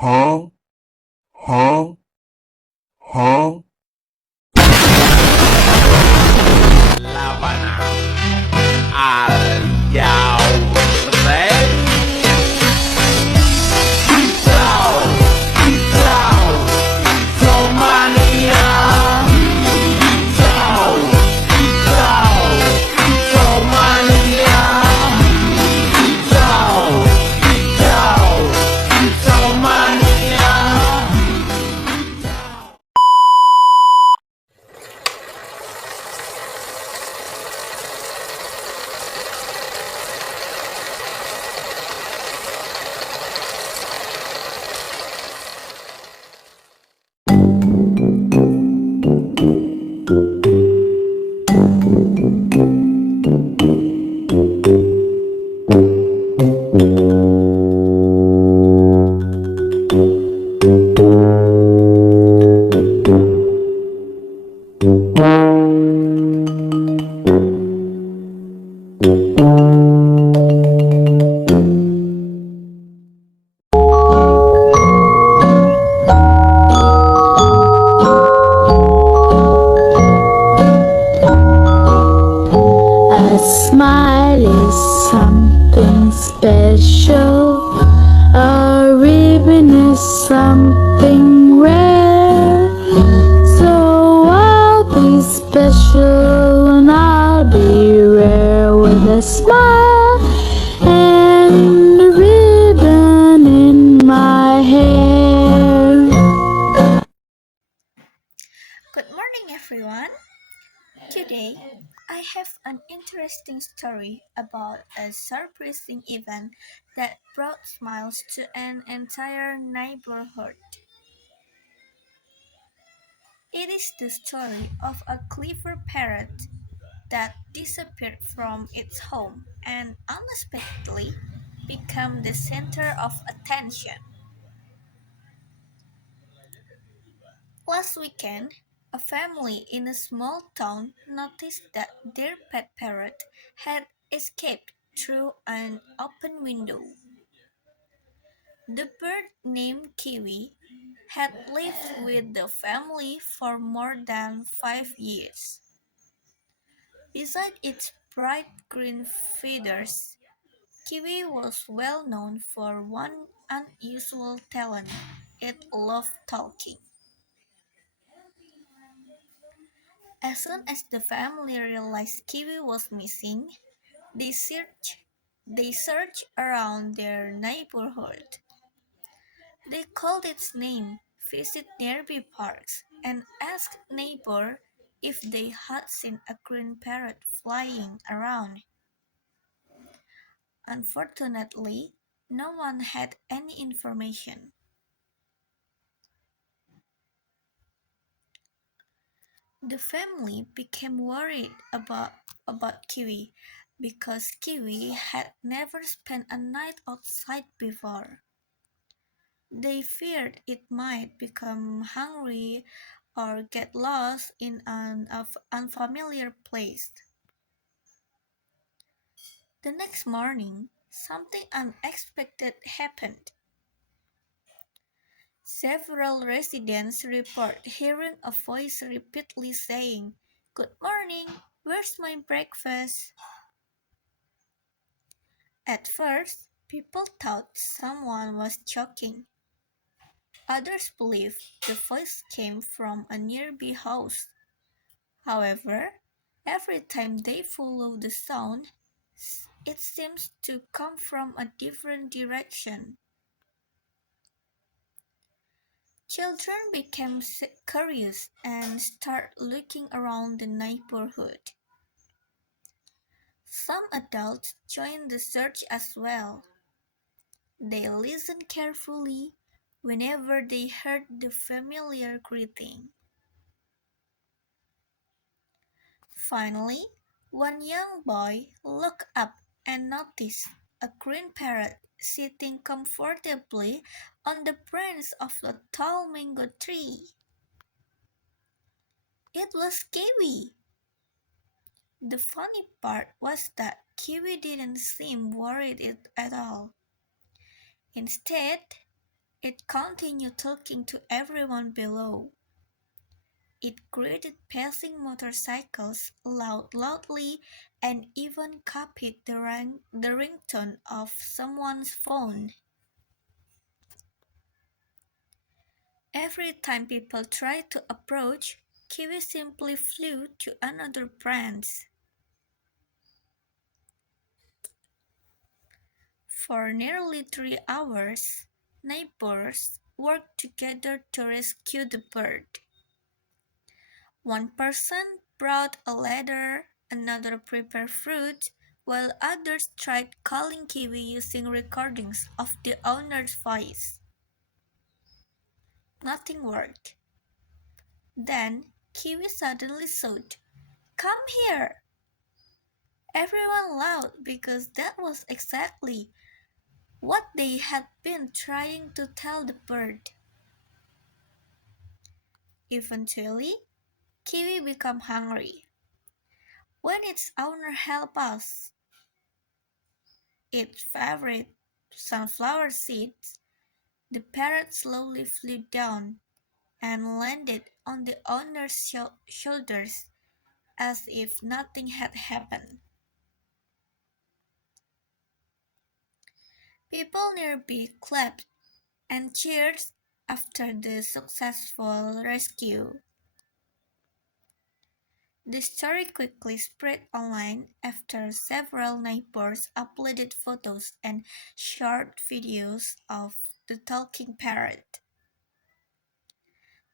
Huh? Huh? Huh? Laban al jauh A smile is something special. A ribbon is something rare. So I'll be special and I'll be rare with a smile and a ribbon in my hair. Good morning, everyone. Today, I have an interesting story about a surprising event that brought smiles to an entire neighborhood. It is the story of a clever parrot that disappeared from its home and unexpectedly became the center of attention. Last weekend, a family in a small town noticed that their pet parrot had escaped through an open window. The bird, named Kiwi, had lived with the family for more than 5 years. Besides its bright green feathers, Kiwi was well known for one unusual talent. It loved talking. As soon as the family realized Kiwi was missing, they searched they searched around their neighborhood. They called its name, visited nearby parks, and asked neighbors if they had seen a green parrot flying around. Unfortunately, no one had any information. The family became worried about Kiwi because Kiwi had never spent a night outside before. They feared it might become hungry or get lost in an unfamiliar place. The next morning, something unexpected happened. Several residents report hearing a voice repeatedly saying, "Good morning, where's my breakfast?" At first, people thought someone was joking. Others believed the voice came from a nearby house. However, every time they follow the sound, it seems to come from a different direction. Children became curious and started looking around the neighborhood. Some adults joined the search as well. They listened carefully whenever they heard the familiar greeting. Finally, one young boy looked up and noticed a green parrot sitting comfortably on the branch of a tall mango tree. It was Kiwi. The funny part was that Kiwi didn't seem worried at all. Instead, It continued talking to everyone below. It greeted passing motorcycles loudly and even copied the ringtone of someone's phone. Every time people tried to approach, Kiwi simply flew to another branch. For nearly 3 hours, neighbors worked together to rescue the bird. One person brought a ladder, another prepared fruit, while others tried calling Kiwi using recordings of the owner's voice. Nothing worked. Then Kiwi suddenly shouted, "Come here!" Everyone laughed because that was exactly what they had been trying to tell the bird. Eventually, Kiwi became hungry. When its owner helped us, its favorite sunflower seeds, the parrot slowly flew down and landed on the owner's shoulders as if nothing had happened. People nearby clapped and cheered after the successful rescue. The story quickly spread online after several neighbors uploaded photos and short videos of the talking parrot.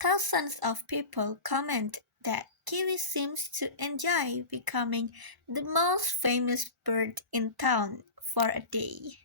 Thousands of people comment that Kiwi seems to enjoy becoming the most famous bird in town for a day.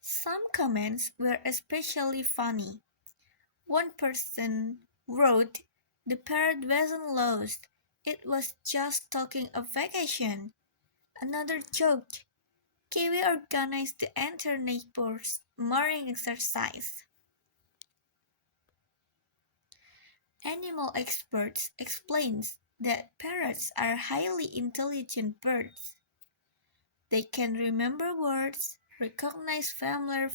Some comments were especially funny. One person wrote, "The parrot wasn't lost, it was just taking a vacation." Another joked, "Kiwi organized the entire neighbor's morning exercise." Animal experts explains that parrots are highly intelligent birds. They can remember words, recognize familiar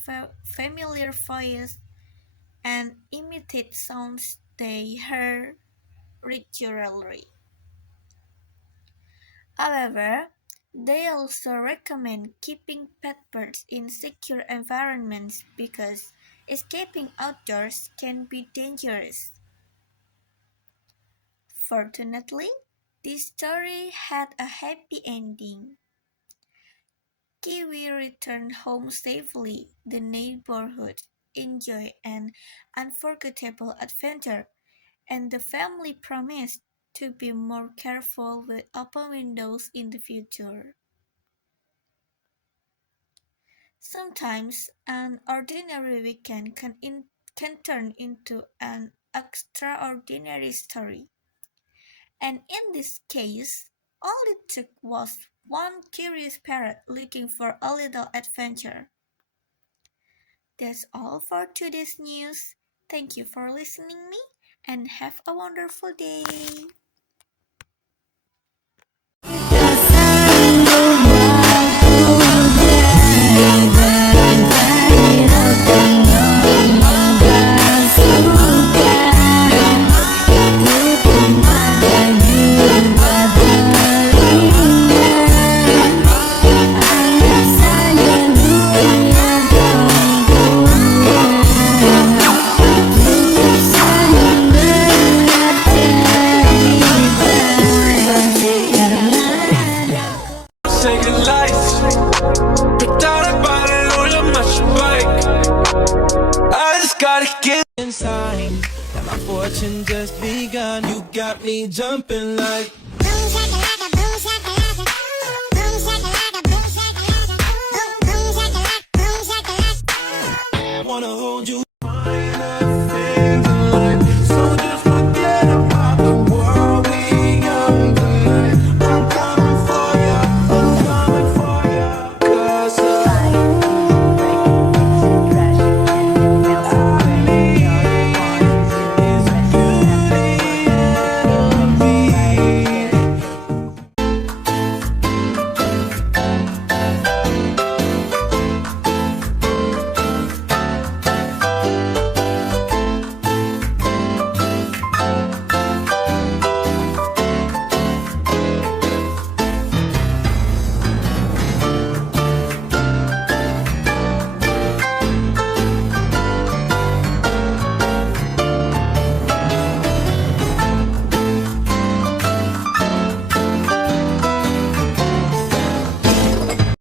voices, and imitate sounds they hear regularly. However, they also recommend keeping pet birds in secure environments because escaping outdoors can be dangerous. Fortunately, this story had a happy ending. Kiwi returned home safely. The neighborhood enjoyed an unforgettable adventure, and the family promised to be more careful with open windows in the future. Sometimes an ordinary weekend can turn into an extraordinary story. And in this case, all it took was one curious parrot looking for a little adventure. That's all for today's news. Thank you for listening me and have a wonderful day. Second life, without a bottle on my bike. I just gotta get inside. That my fortune just begun. You got me jumping like.